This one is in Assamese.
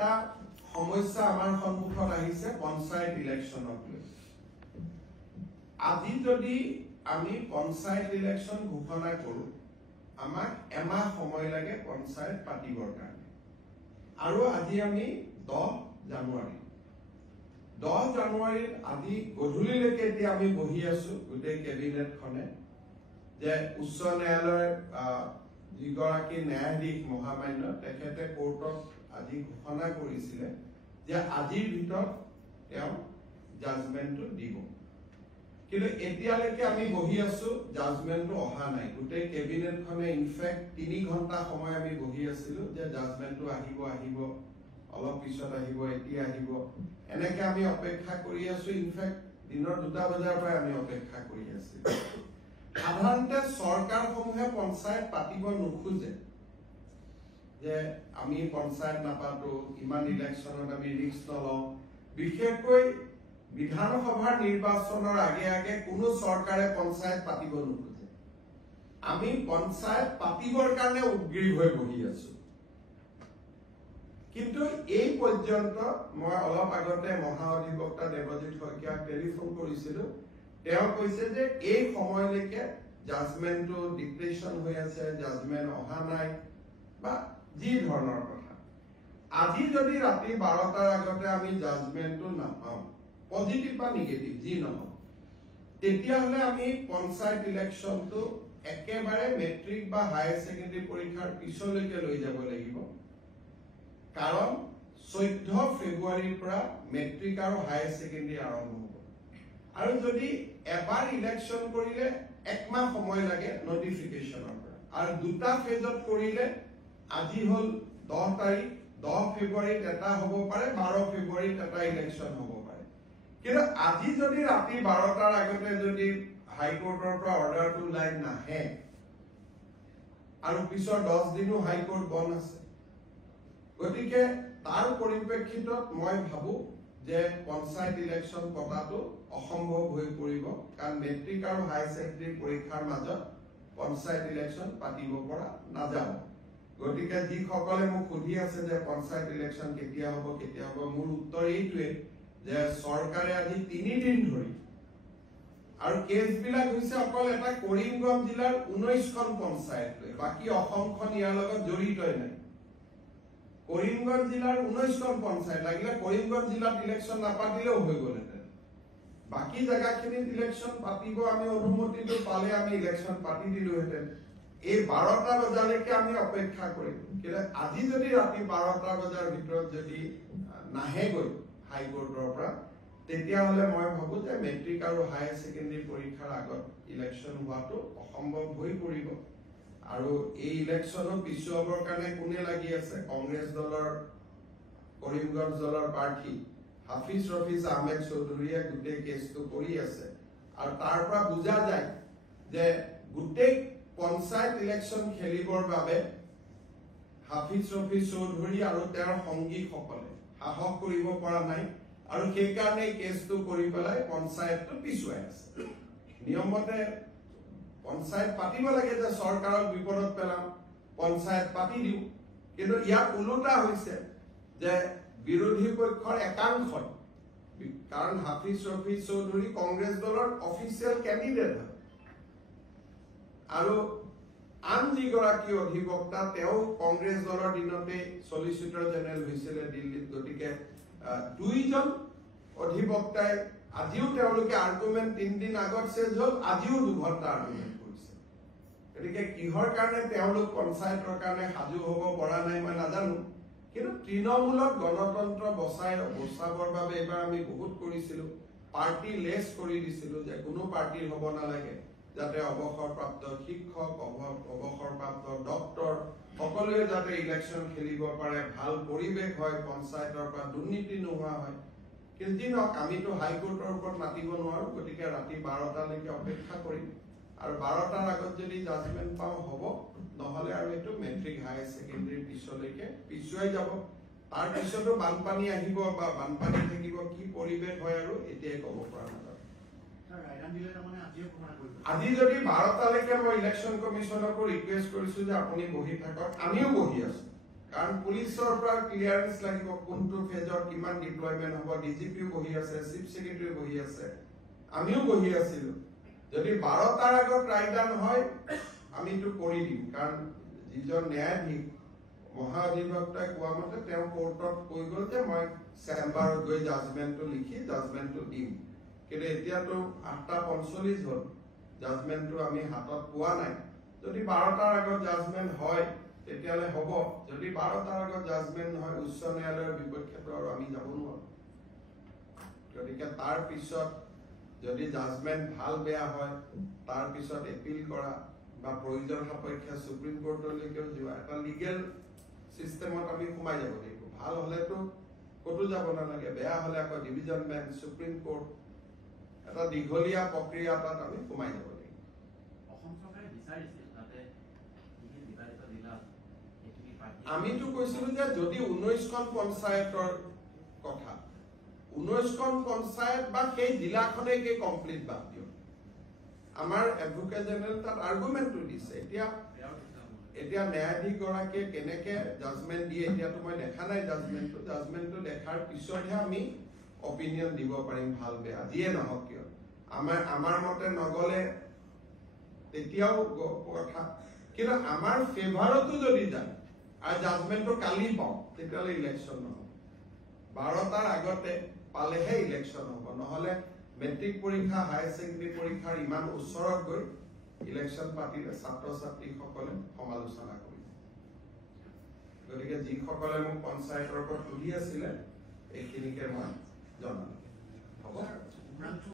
এটা সমস্যা আমাৰ সন্মুখত আহিছে পঞ্চায়ত ইলেকশ্যনক লৈ আজি যদি আমি পঞ্চায়ত ইলেকশ্যন ঘোষণা কৰো আমাক এমাহ সময় লাগে পঞ্চায়ত পাতিবৰ কাৰণে আৰু আজি আমি 10 জানুৱাৰীত আজি গধূলিলৈকে এতিয়া আমি বহি আছো গোটেই কেবিনেটখনে যে উচ্চ ন্যায়ালয়ৰ যিগৰাকী ন্যায়াধীশ মহামান্য তেখেতে কোৰ্টত আজি ঘোষণা কৰিছিলে যে আজিৰ ভিতৰত তেওঁ জাজমেন্টটো দিব কিন্তু এতিয়ালৈকে আমি বহি আছো জাজমেন্টটো অহা নাই গোটেই কেবিনেটখনে ইনফেক্ট 3 ঘণ্টা সময় আমি বহি আছিলো যে জাজমেন্টটো আহিব অলপ পিছত আহিব এতিয়া আহিব এনেকে আমি অপেক্ষা কৰি আছো ইনফেক্ট দিনৰ 2টা বজাৰ পৰা আমি অপেক্ষা কৰি আছো সাধাৰণতে চৰকাৰসমূহে পঞ্চায়ত পাতিব নোখোজে যে আমি পঞ্চায়ত নাপাতো ইমান ইলেকশ্যনত আমি ৰিস্ক নলওঁ বিশেষকৈ বিধানসভাৰ নিৰ্বাচনৰ আগে কোনো চৰকাৰে পঞ্চায়ত পাতিব নোখোজে আমি পঞ্চায়ত পাতিবৰ কাৰণে উদ্গ্ৰীৱ হৈ বহি আছো কিন্তু এই পৰ্যন্ত মই অলপ আগতে মহা অধিবক্তা দেৱজিৎ শইকীয়াক টেলিফোন কৰিছিলো তেওঁ কৈছে যে এই সময়লৈকে জাজমেন্টটো ডিক্লেৰেশ্যন হৈ আছে জাজমেন্ট অহা নাই বা যি ধৰণৰ কথা আজি যদি ৰাতি 12টাৰ আগতে আমি জাজমেন্টটো নাপাওঁ পজিটিভ বা নিগেটিভ যি নহওক তেতিয়াহ'লে আমি পঞ্চায়ত ইলেকশ্যনটো একেবাৰে মেট্ৰিক বা হায়াৰ ছেকেণ্ডাৰী পৰীক্ষাৰ পিছলৈকে লৈ যাব লাগিব কাৰণ 14 ফেব্ৰুৱাৰীৰ পৰা মেট্ৰিক আৰু হায়াৰ ছেকেণ্ডাৰী আৰম্ভ হ'ব আৰু যদি এবাৰ ইলেকশ্যন কৰিলে একমাহ সময় লাগে নটিফিকেশ্যনৰ পৰা আৰু দুটা ফেজত কৰিলে আজি হল 10 তাৰিখ 10 ফেব্ৰুৱাৰীত এটা হ'ব পাৰে 12 ফেব্ৰুৱাৰীত এটা ইলেকশ্যন হ'ব পাৰে কিন্তু আজি যদি ৰাতি 12টাৰ আগতে যদি হাইকোৰ্টৰ পৰা অৰ্ডাৰটো ওলাই নাহে আৰু পিছৰ 10 দিনো হাইকোৰ্ট বন্ধ আছে গতিকে তাৰ পৰিপ্ৰেক্ষিতত মই ভাবো যে পঞ্চায়ত ইলেকশ্যন পতাটো অসম্ভৱ হৈ পৰিব কাৰণ মেট্ৰিক আৰু হায়াৰ ছেকেণ্ডাৰী পৰীক্ষাৰ মাজত পঞ্চায়ত ইলেকশ্যন পাতিব পৰা নাযাব গতিকে যিসকলে মোক সুধি আছে যে পঞ্চায়ত ইলেকশ্যন কেতিয়া হ'ব মোৰ উত্তৰ এইটোৱে যে চৰকাৰে আজি 3 দিন ধৰি আৰু কেছবিলাক হৈছে অকল এটা কৰিমগঞ্জ জিলাৰ 19খন পঞ্চায়ত লৈ বাকি অসমখন ইয়াৰ লগত জড়িতই নাই কৰিমগঞ্জ জিলাৰ 19খন পঞ্চায়ত লাগিলে কৰিমগঞ্জ জিলাত ইলেকশ্যন নাপাতিলেও হৈ গ'লহেঁতেন বাকি জায়গাখিনিত ইলেকশ্যন পাতিব আমি অনুমতিটো পালে আমি ইলেকশ্যন পাতি দিলোহেঁতেন এই 12টা বজালৈকে আমি অপেক্ষা কৰিম কিন্তু আজি যদি ৰাতি 12টা বজাৰ ভিতৰত যদি নাহেগৈ হাইকোৰ্টৰ পৰা তেতিয়াহ'লে মই ভাবো যে মেট্ৰিক আৰু হায়াৰ ছেকেণ্ডাৰী পৰীক্ষাৰ আগত ইলেকশ্যন হোৱাটো অসম্ভৱ হৈ পৰিব আৰু এই ইলেকশ্যনত পিছুৱাবৰ কাৰণে কোনে লাগি আছে কংগ্ৰেছ দলৰ কৰিমগঞ্জ দলৰ প্ৰাৰ্থী হাফিজ ৰফিজ আহমেদ চৌধুৰীয়ে গোটেই কেছটো কৰি আছে আৰু তাৰ পৰা বুজা যায় যে গোটেই পঞ্চায়ত ইলেকশ্যন খেলিবৰ বাবে হাফিজ ৰফিজ চৌধুৰী আৰু তেওঁৰ সংগীসকলে সাহস কৰিব পৰা নাই আৰু সেইকাৰণে কেছটো কৰি পেলাই পঞ্চায়তটো পিছুৱাই আছে নিয়মমতে পঞ্চায়ত পাতিব লাগে যে চৰকাৰক বিপদত পেলাম পঞ্চায়ত পাতি দিওঁ কিন্তু ইয়াত ওলোটা হৈছে যে বিৰোধী পক্ষৰ একাংশই কাৰণ হাফিজ ৰফিজ চৌধুৰী কংগ্ৰেছ দলৰ অফিচিয়েল কেণ্ডিডেট হয় আৰু আন যিগৰাকী অধিবক্তা তেওঁ কংগ্ৰেছ দলৰ দিনতে সলিচিটৰ জেনেৰেল হৈছিলে দিল্লীত গতিকে দুইজন অধিবক্তাই আজিও তেওঁলোকে আৰ্গুমেন্ট 3 দিন আগত চেজ হ'ল আজিও 2 ঘণ্টা আৰ্গুমেন্ট কৰিছে গতিকে কিহৰ কাৰণে তেওঁলোক পঞ্চায়তৰ কাৰণে সাজু হ'ব পৰা নাই মই নাজানো কিন্তু তৃণমূলক গণতন্ত্ৰ বচাবৰ বাবে এবাৰ আমি বহুত কৰিছিলো পাৰ্টি লেছ কৰি দিছিলো যে কোনো পাৰ্টিৰ হ'ব নালাগে যাতে অৱসৰপ্ৰাপ্ত শিক্ষক অৱসৰপ্ৰাপ্ত ডক্টৰ সকলোৱে যাতে ইলেকশ্যন খেলিব পাৰে ভাল পৰিৱেশ হয় পঞ্চায়তৰ পৰা দুৰ্নীতি নোহোৱা হয় কিন্তু আমিতো হাইকোৰ্টৰ ওপৰত মাতিব নোৱাৰো গতিকে ৰাতি 12টালৈকে অপেক্ষা কৰিম আৰু 12টাৰ আগত যদি জাজমেন্ট পাওঁ হ'ব নহলে আৰু এইটো মেট্ৰিক হায়াৰ ছেকেণ্ডাৰী পিছলৈকে পিছুৱাই যাব তাৰ পিছতো বানপানী আহিব বা বানপানী থাকিব কি পৰিৱেশ হয় আৰু এতিয়াই ক'ব পৰা নাযাব আজি যদি 12টালৈকে মই ইলেকশ্যন কমিশনকো ৰিকুৱেষ্ট কৰিছো যে আপুনি বহি থাকক আমিও বহি আছো কাৰণ পুলিচৰ পৰা ক্লিয়াৰেন্স লাগিব কোনটো ফেজত কিমান ডিপ্লয়মেন্ট হ'ব ডিজিপিও বহি আছে চিফ সেক্ৰেটাৰী বহি আছে আমিও বহি আছিলো যদি 12টাৰ আগত ৰায়দান হয় আমিটো কৰি দিম কাৰণ যিজন ন্যায়াধীশ মহাধিবক্তাই কোৱা মতে তেওঁ কোৰ্টত কৈ গ'ল যে মই চেম্বাৰত গৈ জাজমেন্টটো লিখি জাজমেন্টটো দিম কিন্তু এতিয়াতো 8:45 হ'ল জাজমেন্টটো আমি হাতত পোৱা নাই যদি 12টাৰ আগত জাজমেন্ট হয় তেতিয়ালে হ'ব যদি 12টাৰ আগত জাজমেন্ট নহয় উচ্চ ন্যায়ালয়ৰ বিপক্ষেতো আৰু আমি যাব নোৱাৰো গতিকে তাৰ পিছত যদি জাজমেন্ট ভাল বেয়া হয় তাৰ পিছত এপিল কৰা বা প্ৰয়োজন সাপেক্ষে সুপ্ৰিম কোৰ্টলৈকেও যোৱা এটা লিগেল সিস্টেমত আমি সোমাই যাব লাগিব ভাল হলেতো কতো যাব নালাগে বেয়া হলে আকৌ ডিভিজন বেঞ্চ সুপ্ৰিম কোৰ্ট এটা দীঘলীয়া প্ৰক্ৰিয়া এটাত আমি সোমাই যাব লাগিব অসম চৰকাৰে বিচাৰিছিল তাতে বিবাদিত জিলা আমিতো কৈছিলো যে যদি 19খন পঞ্চায়তৰ কথা 19খন পঞ্চায়ত বা সেই জিলাখনে কে কমপ্লিট বাদ দিও আমাৰ এডভোকেট জেনেৰেল তাত আৰ্গুমেন্টটো দিছে এতিয়া ন্যায়াধীশ গৰাকীয়ে কেনেকে জাজমেন্ট দিয়ে এতিয়াতো মই দেখা নাই জাজমেন্টটো দেখাৰ পিছতহে আমি অপিনিয়ন দিব পাৰিম ভাল বেয়া যিয়ে নহওক কিয় আমাৰ মতে নগলে তেতিয়াও কথা কিন্তু আমাৰ ফেভাৰতো যদি যায় আৰু জাজমেন্টটো কালি পাওঁ তেতিয়াহ'লে ইলেকশ্যন নহ'ব 12টাৰ আগতে পালেহে ইলেকশ্যন হ'ব নহ'লে মেট্ৰিক পৰীক্ষা হায়াৰ ছেকেণ্ডেৰী পৰীক্ষাৰ ইমান ওচৰত গৈ ইলেকশ্যন পাতিলে ছাত্ৰ ছাত্ৰীসকলে সমালোচনা কৰিব গতিকে যিসকলে মোক পঞ্চায়তৰ পৰা সুধি আছিলে এইখিনিকে মই জনালো হ'ব